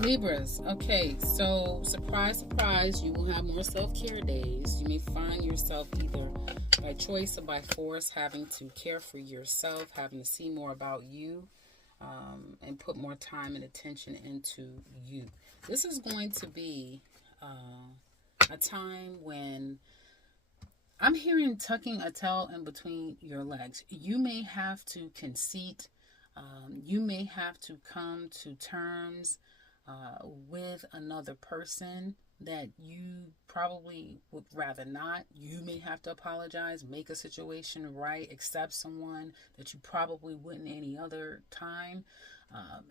Libras. Okay, so surprise, surprise, you will have more self care days. You may find yourself either by choice or by force having to care for yourself, having to see more about you, and put more time and attention into you. This is going to be a time when I'm hearing tucking a tail in between your legs. You may have to concede. You may have to come to terms with another person that you probably would rather not. You may have to apologize, make a situation right, accept someone that you probably wouldn't any other time,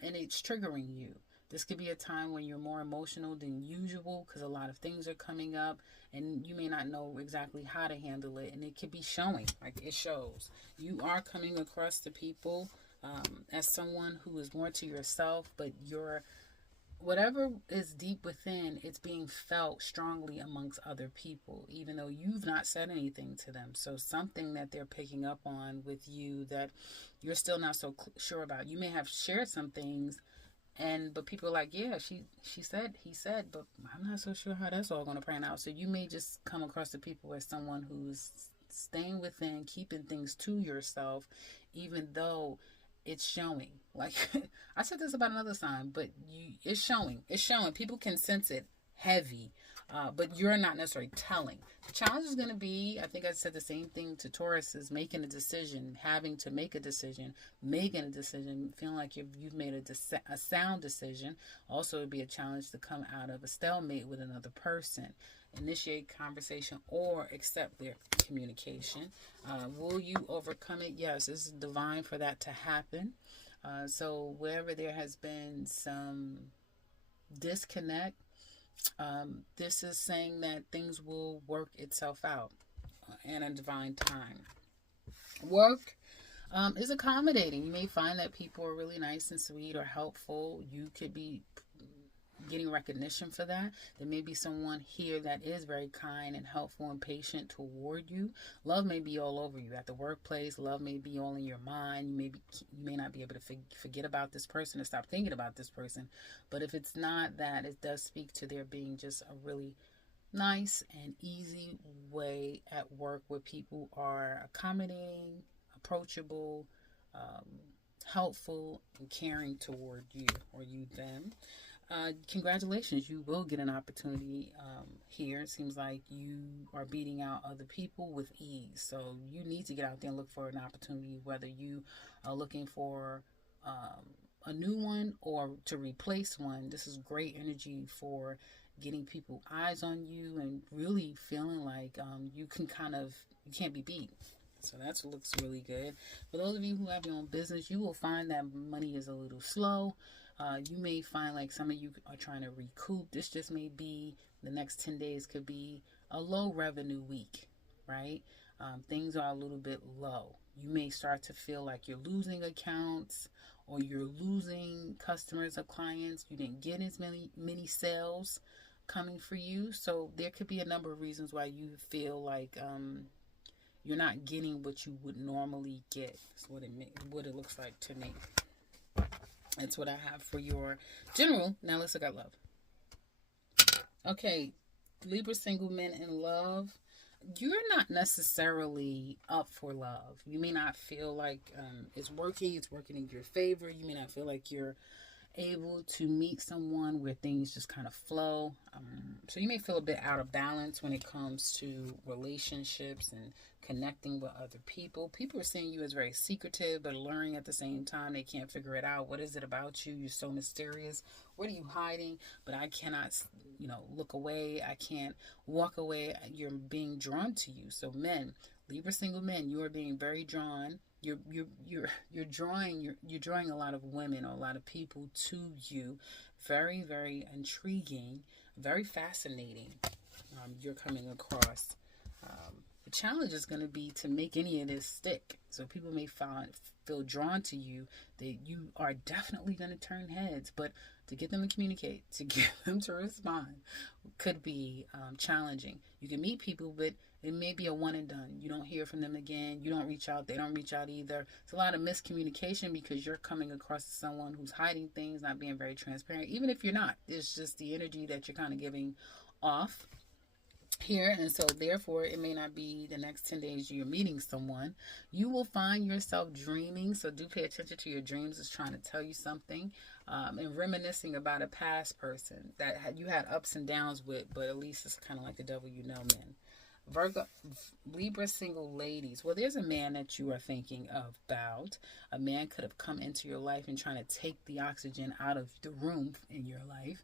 and it's triggering you. This could be a time when you're more emotional than usual because a lot of things are coming up and you may not know exactly how to handle it. And it could be showing, like it shows. You are coming across the people as someone who is more to yourself, but you're whatever is deep within, it's being felt strongly amongst other people, even though you've not said anything to them. So something that they're picking up on with you that you're still not so sure about. You may have shared some things, but people are like, yeah, she said, he said, but I'm not so sure how that's all going to pan out. So you may just come across the people as someone who's staying within, keeping things to yourself, even though it's showing. Like I said this about another sign, but it's showing. It's showing. People can sense it heavy, but you're not necessarily telling. The challenge is going to be, I think I said the same thing to Taurus, is making a decision, having to make a decision, making a decision, feeling like you've made a sound decision. Also, it would be a challenge to come out of a stalemate with another person, initiate conversation, or accept their communication. Will you overcome it? Yes, this is divine for that to happen. So wherever there has been some disconnect, this is saying that things will work itself out in a divine time. Work is accommodating. You may find that people are really nice and sweet or helpful. You could be getting recognition for that. There may be someone here that is very kind and helpful and patient toward you. Love may be all over you at the workplace. Love may be all in your mind. You may not be able to forget about this person or stop thinking about this person. But if it's not that, it does speak to there being just a really nice and easy way at work where people are accommodating, approachable, helpful, and caring toward you or you them. Congratulations, you will get an opportunity here. It seems like you are beating out other people with ease. So you need to get out there and look for an opportunity, whether you are looking for a new one or to replace one. This is great energy for getting people eyes on you and really feeling like you can't be beat. So that looks really good. For those of you who have your own business, you will find that money is a little slow. You may find like some of you are trying to recoup. This just may be the next 10 days could be a low revenue week, right? Things are a little bit low. You may start to feel like you're losing accounts or you're losing customers or clients. You didn't get as many sales coming for you. So there could be a number of reasons why you feel like you're not getting what you would normally get. That's what it looks like to me. That's what I have for your general. Now let's look at love. Okay, Libra single men in love. You're not necessarily up for love. You may not feel like it's working in your favor. You may not feel like you're able to meet someone where things just kind of flow. So you may feel a bit out of balance when it comes to relationships and connecting with other people. People are seeing you as very secretive, but alluring at the same time. They can't figure it out. What is it about you? You're so mysterious. What are you hiding? But I cannot, look away. I can't walk away. You're being drawn to you. So men, Libra single men, you are being very drawn. You're drawing a lot of women or a lot of people to you. Very, very intriguing, very fascinating. You're coming across. The challenge is going to be to make any of this stick. So people may feel drawn to you. That you are definitely going to turn heads, but to get them to communicate, to get them to respond, could be challenging. You can meet people, but It may be a one and done. You don't hear from them again. You don't reach out. They don't reach out either. It's a lot of miscommunication because you're coming across as someone who's hiding things, not being very transparent. Even if you're not, it's just the energy that you're kind of giving off here. And so therefore it may not be the next 10 days you're meeting someone. You will find yourself dreaming, so do pay attention to your dreams. It's trying to tell you something, and reminiscing about a past person that you had ups and downs with, but at least it's kind of like the devil you know, man. Virgo, Libra single ladies. Well, there's a man that you are thinking about. A man could have come into your life and trying to take the oxygen out of the room in your life.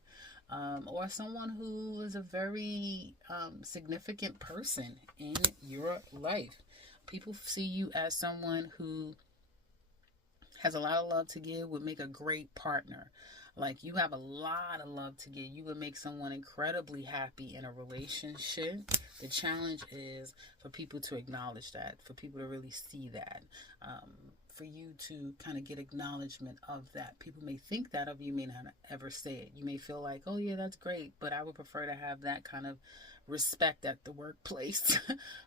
Or someone who is a very significant person in your life. People see you as someone who has a lot of love to give, would make a great partner. Like, you have a lot of love to give. You would make someone incredibly happy in a relationship. The challenge is for people to acknowledge that, for people to really see that, for you to kind of get acknowledgement of that. People may think that of you, may not ever say it. You may feel like, oh yeah, that's great, but I would prefer to have that kind of respect at the workplace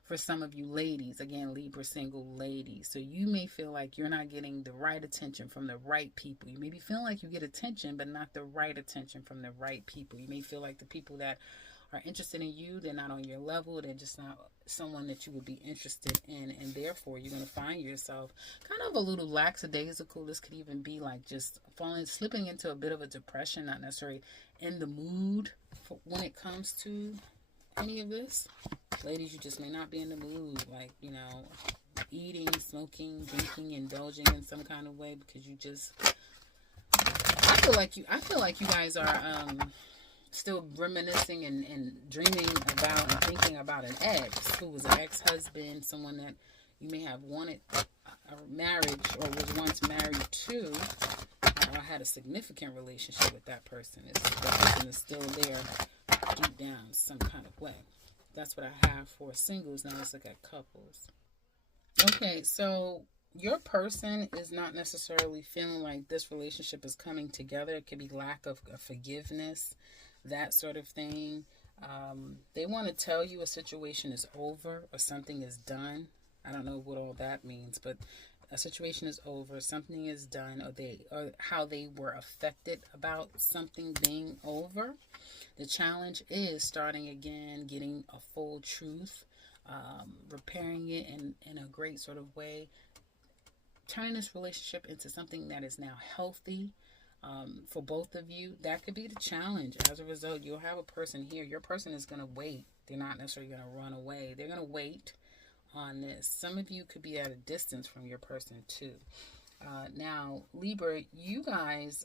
for some of you ladies. Again, Libra single ladies. So you may feel like you're not getting the right attention from the right people. You may be feeling like you get attention, but not the right attention from the right people. You may feel like the people that are interested in you, they're not on your level. They're just not someone that you would be interested in, and therefore you're going to find yourself kind of a little lackadaisical. This could even be like just slipping into a bit of a depression, not necessarily in the mood when it comes to any of this. Ladies, you just may not be in the mood, like, you know, eating, smoking, drinking, indulging in some kind of way, because you just, I feel like you guys are still reminiscing and dreaming about and thinking about an ex who was an ex-husband, someone that you may have wanted a marriage or was once married to, or had a significant relationship with that person. The person is still there deep down some kind of way. That's what I have for singles. Now let's look at couples. Okay, so your person is not necessarily feeling like this relationship is coming together. It could be lack of forgiveness, that sort of thing. They want to tell you a situation is over or something is done. I don't know what all that means, but a situation is over, something is done, or how they were affected about something being over. The challenge is starting again, getting a full truth, repairing it in a great sort of way, turning this relationship into something that is now healthy for both of you. That could be the challenge. As a result, you'll have a person here. Your person is going to wait. They're not necessarily going to run away. They're going to wait on this. Some of you could be at a distance from your person too. Now, Libra, you guys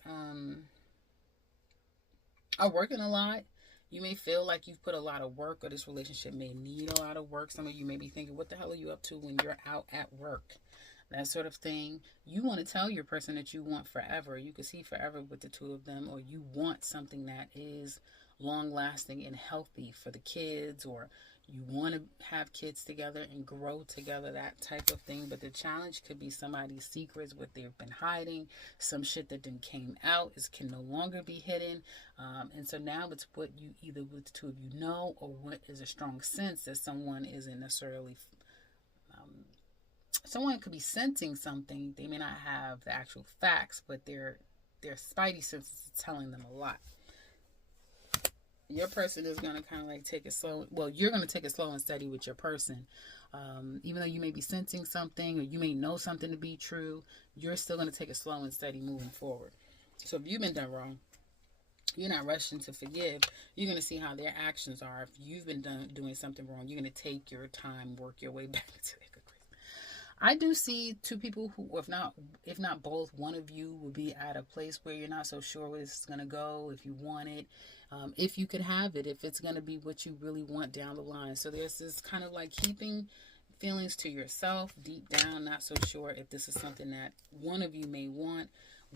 are working a lot. You may feel like you've put a lot of work, or this relationship may need a lot of work. Some of you may be thinking, what the hell are you up to when you're out at work? That sort of thing. You want to tell your person that you want forever. You can see forever with the two of them, or you want something that is long lasting and healthy for the kids, or you want to have kids together and grow together, that type of thing. But the challenge could be somebody's secrets, what they've been hiding, some shit that then came out, can no longer be hidden. And so now it's what you, either what the two of you know, or what is a strong sense that someone isn't necessarily, someone could be sensing something. They may not have the actual facts, but their spidey senses is telling them a lot. Your person is going to kind of like take it slow. Well, you're going to take it slow and steady with your person. Even though you may be sensing something, or you may know something to be true, you're still going to take it slow and steady moving forward. So if you've been done wrong, you're not rushing to forgive. You're going to see how their actions are. If you've been doing something wrong, you're going to take your time, work your way back to it. I do see two people who, if not both, one of you will be at a place where you're not so sure where this is going to go, if you want it, if you could have it, if it's going to be what you really want down the line. So there's this kind of like keeping feelings to yourself deep down, not so sure if this is something that one of you may want.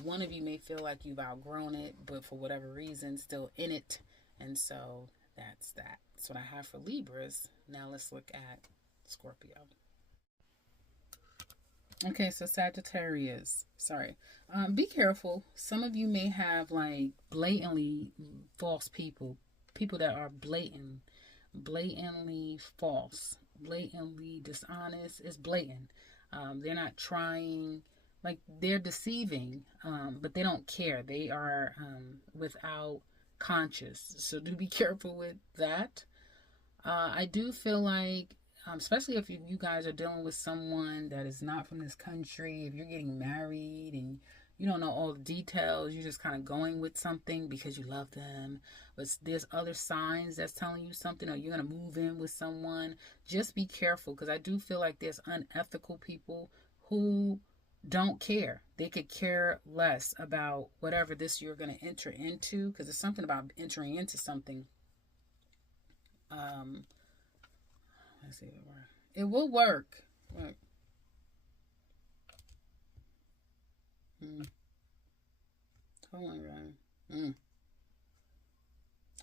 One of you may feel like you've outgrown it, but for whatever reason, still in it. And so that's that. That's what I have for Libras. Now let's look at Scorpio. Okay, so Sagittarius. Sorry. Be careful. Some of you may have like blatantly false people that are blatantly false, blatantly dishonest. It's blatant. They're not trying, like they're deceiving, but they don't care. They are without conscience. So do be careful with that. I do feel like, especially if you guys are dealing with someone that is not from this country, if you're getting married and you don't know all the details, you're just kind of going with something because you love them, but there's other signs that's telling you something, or you're going to move in with someone, just be careful, because I do feel like there's unethical people who don't care. They could care less about whatever this you're going to enter into, because it's something about entering into something. Let's see if it works. It will work. Look. Hold on, Ryan.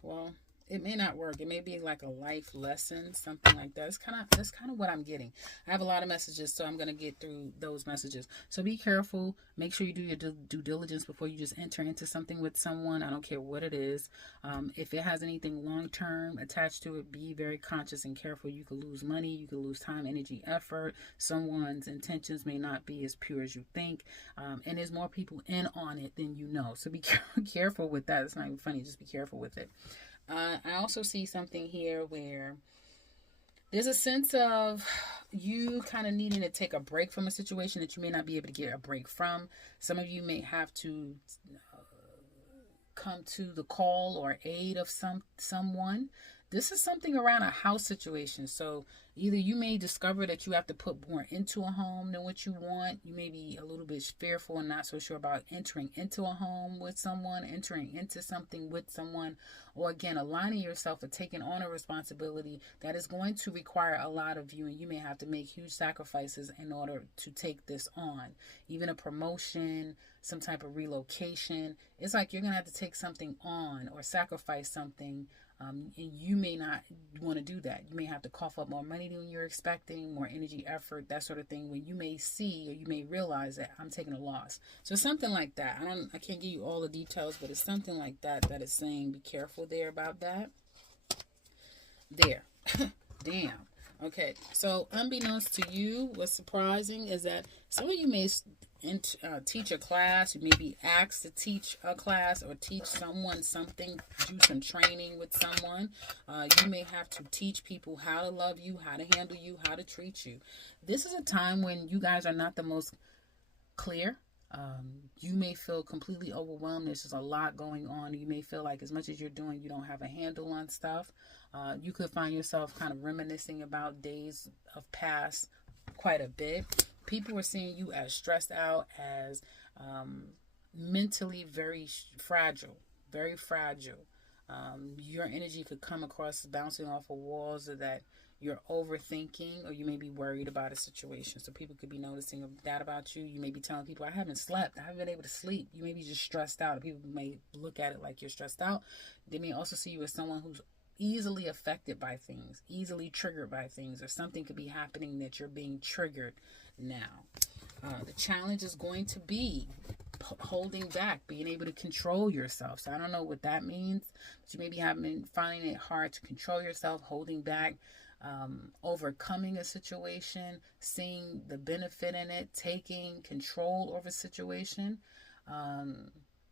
Well, it may not work. It may be like a life lesson, something like that. That's kind of what I'm getting. I have a lot of messages, so I'm going to get through those messages. So be careful. Make sure you do your due diligence before you just enter into something with someone. I don't care what it is. If it has anything long-term attached to it, be very conscious and careful. You could lose money. You could lose time, energy, effort. Someone's intentions may not be as pure as you think. And there's more people in on it than you know. So be careful with that. It's not even funny. Just be careful with it. I also see something here where there's a sense of you kind of needing to take a break from a situation that you may not be able to get a break from. Some of you may have to come to the call or aid of someone. This is something around a house situation. So either you may discover that you have to put more into a home than what you want. You may be a little bit fearful and not so sure about entering into a home with someone, entering into something with someone, or again, aligning yourself or taking on a responsibility that is going to require a lot of you, and you may have to make huge sacrifices in order to take this on. Even a promotion, some type of relocation. It's like you're going to have to take something on or sacrifice something. And you may not want to do that. You may have to cough up more money than you're expecting, more energy, effort, that sort of thing, when you may see or you may realize that I'm taking a loss. So something like that. I can't give you all the details, but it's something like that that is saying be careful there about that. There. Damn. Okay. So unbeknownst to you, what's surprising is that some of you may teach a class. You may be asked to teach a class or teach someone something, do some training with someone. You may have to teach people how to love you, how to handle you, how to treat you. This is a time when you guys are not the most clear. You may feel completely overwhelmed. There's just a lot going on. You may feel like as much as you're doing, you don't have a handle on stuff. You could find yourself kind of reminiscing about days of past quite a bit. People are seeing you as stressed out, as mentally very fragile, very fragile. Your energy could come across as bouncing off of walls, or that you're overthinking, or you may be worried about a situation. So people could be noticing that about you. You may be telling people, I haven't slept. I haven't been able to sleep. You may be just stressed out. People may look at it like you're stressed out. They may also see you as someone who's easily affected by things, easily triggered by things, or something could be happening that you're being triggered now. The challenge is going to be holding back, being able to control yourself. So I don't know what that means, but you may be finding it hard to control yourself, holding back, overcoming a situation, seeing the benefit in it, taking control over a situation,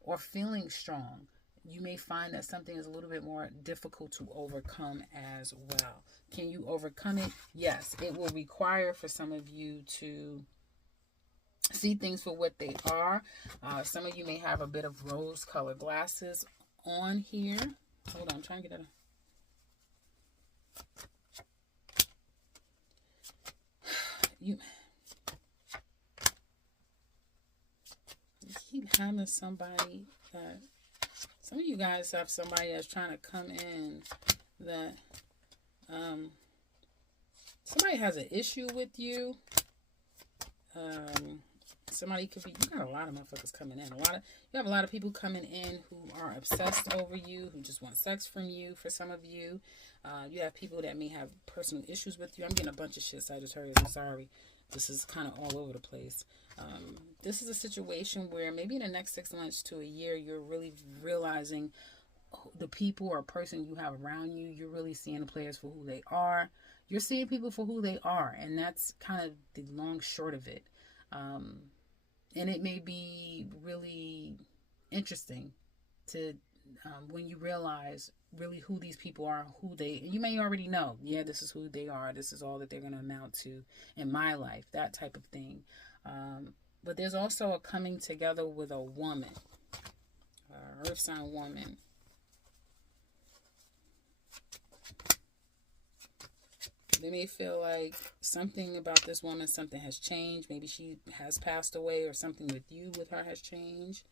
or feeling strong. You may find that something is a little bit more difficult to overcome as well. Can you overcome it? Yes, it will require for some of you to see things for what they are. Some of you may have a bit of rose-colored glasses on here. Hold on, I'm trying to get that. You keep having somebody that... Some of you guys have somebody that's trying to come in that somebody has an issue with you. Somebody could be, you got a lot of motherfuckers coming in. You have a lot of people coming in who are obsessed over you, who just want sex from you. For some of you, you have people that may have personal issues with you. I'm getting a bunch of shit, Sagittarius. I'm sorry. This is kind of all over the place. This is a situation where maybe in the next 6 months to a year, you're really realizing the people or person you have around you. You're really seeing the players for who they are. you're seeing people for who they are, and that's kind of the long short of it. And it may be really interesting to when you realize really who these people are, who they, you may already know, yeah, this is who they are, this is all that they're going to amount to in my life, that type of thing. But there's also a coming together with a woman, earth sign woman. They may feel like something about this woman, something has changed. Maybe she has passed away, or something with you, with her, has changed.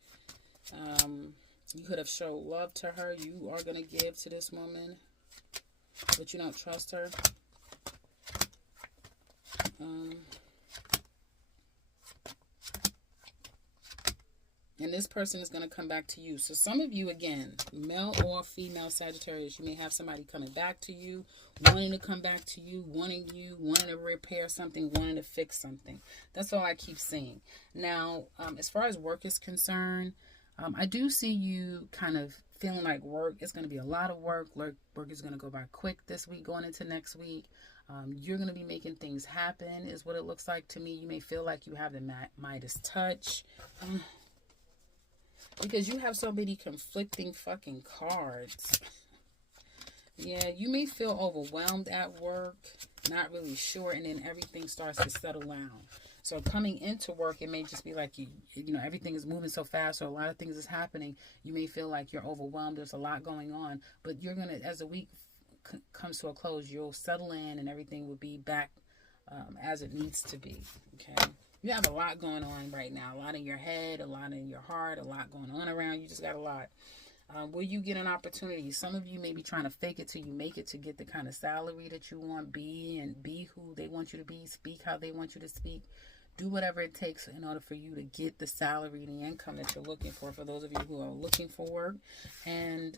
You could have showed love to her. You are going to give to this woman, but you don't trust her. And this person is going to come back to you. So some of you, again, male or female Sagittarius, you may have somebody coming back to you, wanting to come back to you, wanting to repair something, wanting to fix something. That's all I keep seeing. Now, as far as work is concerned, I do see you kind of feeling like work is going to be a lot of work. Work is going to go by quick this week, going into next week. You're going to be making things happen, is what it looks like to me. You may feel like you have the Midas touch. Because you have so many conflicting fucking cards. Yeah, you may feel overwhelmed at work, not really sure, and then everything starts to settle down. So coming into work, it may just be like, you know, everything is moving so fast, or a lot of things is happening. You may feel like you're overwhelmed. There's a lot going on, but you're going to, as the week comes to a close, you'll settle in and everything will be back as it needs to be. Okay. You have a lot going on right now. A lot in your head, a lot in your heart, a lot going on around. You just got a lot. Will you get an opportunity? Some of you may be trying to fake it till you make it, to get the kind of salary that you want, be who they want you to be, speak how they want you to speak. Do whatever it takes in order for you to get the salary and the income that you're looking for those of you who are looking for work. And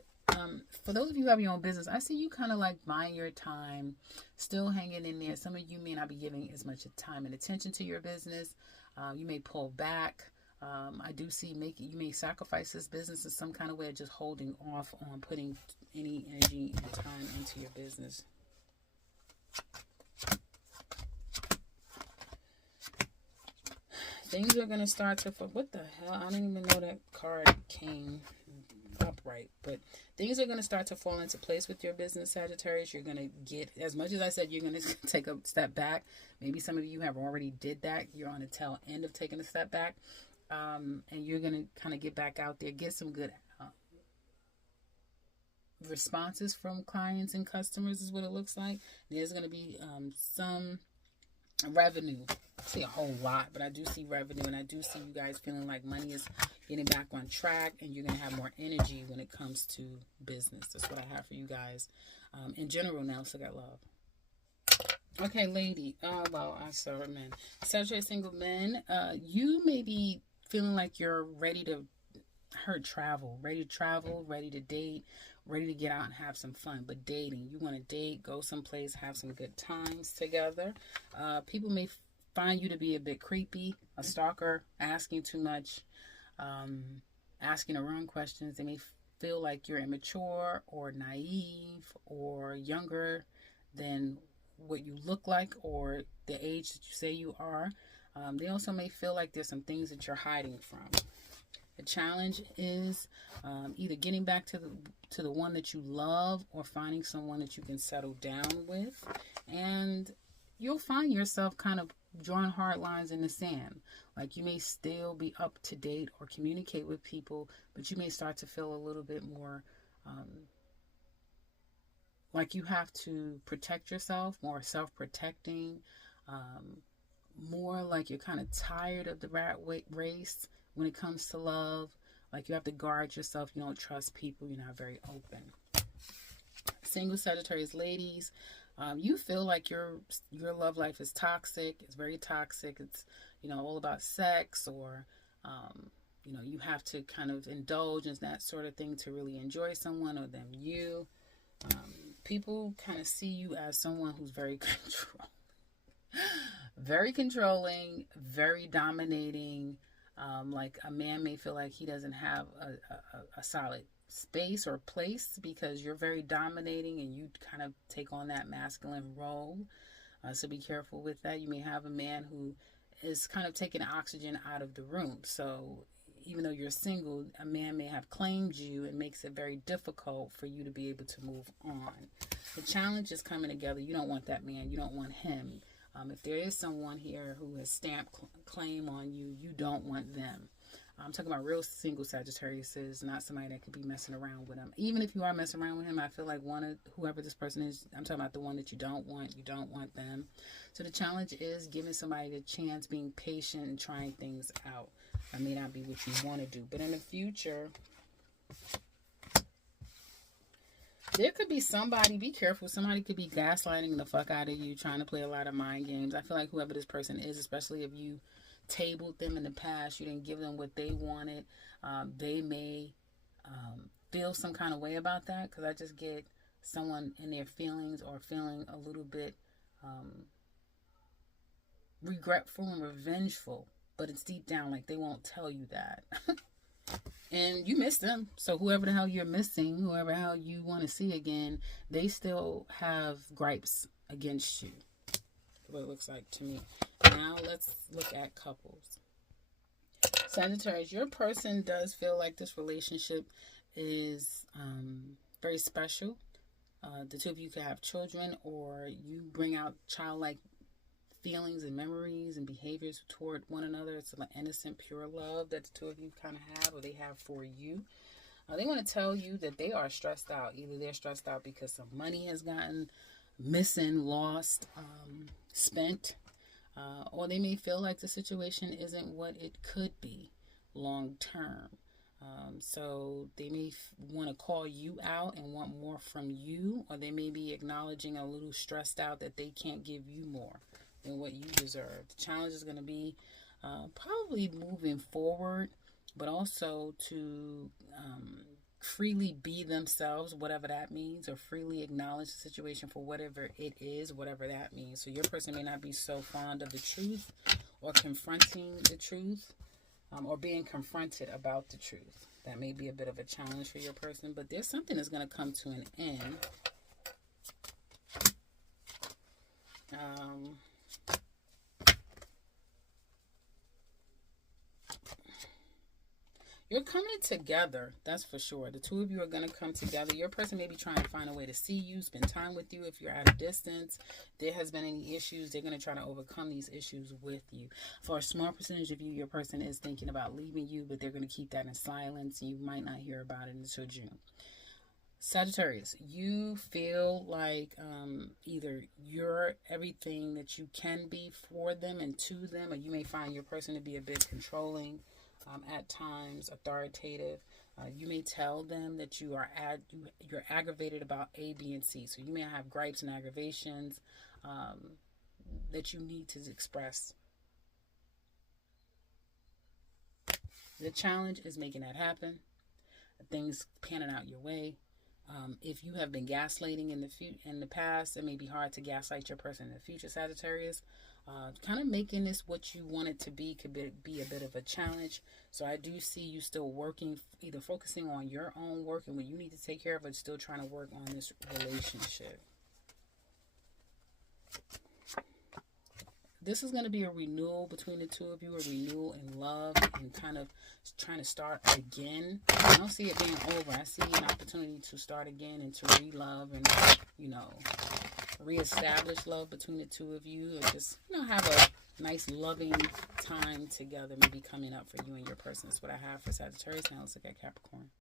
for those of you who have your own business, I see you kind of like buying your time, still hanging in there. Some of you may not be giving as much time and attention to your business. You may pull back. I do see you may sacrifice this business in some kind of way, just holding off on putting any energy and time into your business. Things are going to start to... What the hell? I don't even know that card came upright. But things are going to start to fall into place with your business, Sagittarius. You're going to get... As much as I said, you're going to take a step back. Maybe some of you have already did that. You're on the tail end of taking a step back. And you're going to kind of get back out there. Get some good responses from clients and customers is what it looks like. There's going to be some revenue. I see a whole lot, but I do see revenue, and I do see you guys feeling like money is getting back on track, and you're going to have more energy when it comes to business. That's what I have for you guys in general now. So got love. Okay, lady. I saw men. Sagittarius single men. You may be feeling like you're ready to ready to date, ready to get out and have some fun. But dating, you want to date, go someplace, have some good times together. People may find you to be a bit creepy, a stalker, asking too much, asking the wrong questions. They may feel like you're immature or naive or younger than what you look like or the age that you say you are. They also may feel like there's some things that you're hiding from. The challenge is either getting back to the one that you love, or finding someone that you can settle down with. And you'll find yourself kind of drawing hard lines in the sand. Like, you may still be up to date or communicate with people, but you may start to feel a little bit more like you have to protect yourself, more self-protecting, more like you're kind of tired of the rat race when it comes to love. Like, you have to guard yourself. You don't trust people. You're not very open. Single Sagittarius ladies, you feel like your love life is toxic. It's very toxic. It's, all about sex, or, you have to kind of indulge in that sort of thing to really enjoy someone, or them you. People kind of see you as someone who's very controlling, very dominating. Like, a man may feel like he doesn't have a solid space or place because you're very dominating and you kind of take on that masculine role. So be careful with that. You may have a man who is kind of taking oxygen out of the room. So even though you're single, a man may have claimed you and makes it very difficult for you to be able to move on. The challenge is coming together. You don't want that man. You don't want him. If there is someone here who has stamped claim on you, you don't want them. I'm talking about real single Sagittarius, not somebody that could be messing around with him. Even if you are messing around with him, I feel like whoever this person is, I'm talking about the one that you don't want them. So the challenge is giving somebody the chance, being patient and trying things out. That may not be what you want to do. But in the future, there could be somebody, be careful, somebody could be gaslighting the fuck out of you, trying to play a lot of mind games. I feel like whoever this person is, especially if you tabled them in the past, you didn't give them what they wanted, they may feel some kind of way about that, because I just get someone in their feelings or feeling a little bit regretful and revengeful, but it's deep down, like they won't tell you that. And you miss them. So whoever the hell you're missing, whoever the hell you want to see again, they still have gripes against you. What it looks like to me. Now let's look at couples. Sagittarius, your person does feel like this relationship is very special. The two of you could have children, or you bring out childlike feelings and memories and behaviors toward one another. It's an innocent, pure love that the two of you kind of have, or they have for you. They want to tell you that they are stressed out. Either they're stressed out because some money has gotten missing, lost, spent, or they may feel like the situation isn't what it could be long term. So they may want to call you out and want more from you, or they may be acknowledging a little stressed out that they can't give you more than what you deserve. The challenge is going to be probably moving forward, but also to freely be themselves, whatever that means, or freely acknowledge the situation for whatever it is, whatever that means. So your person may not be so fond of the truth or confronting the truth, or being confronted about the truth. That may be a bit of a challenge for your person, but there's something that's going to come to an end. You're coming together, that's for sure. The two of you are going to come together. Your person may be trying to find a way to see you, spend time with you. If you're at a distance, there has been any issues, they're going to try to overcome these issues with you. For a small percentage of you, your person is thinking about leaving you, but they're going to keep that in silence. You might not hear about it until June. Sagittarius, you feel like either you're everything that you can be for them and to them, or you may find your person to be a bit controlling, at times authoritative. You may tell them that you're aggravated about A, B, and C. So you may have gripes and aggravations that you need to express. The challenge is making that happen. Things panning out your way. If you have been gaslighting in the past, it may be hard to gaslight your person in the future, Sagittarius. Kind of making this what you want it to be could be a bit of a challenge. So I do see you still working, either focusing on your own work and what you need to take care of, but still trying to work on this relationship. This is going to be a renewal between the two of you, a renewal in love, and kind of trying to start again. I don't see it being over. I see an opportunity to start again and to re-love and, reestablish love between the two of you, or just, have a nice loving time together, maybe coming up for you and your person. That's what I have for Sagittarius. Now let's look at Capricorn.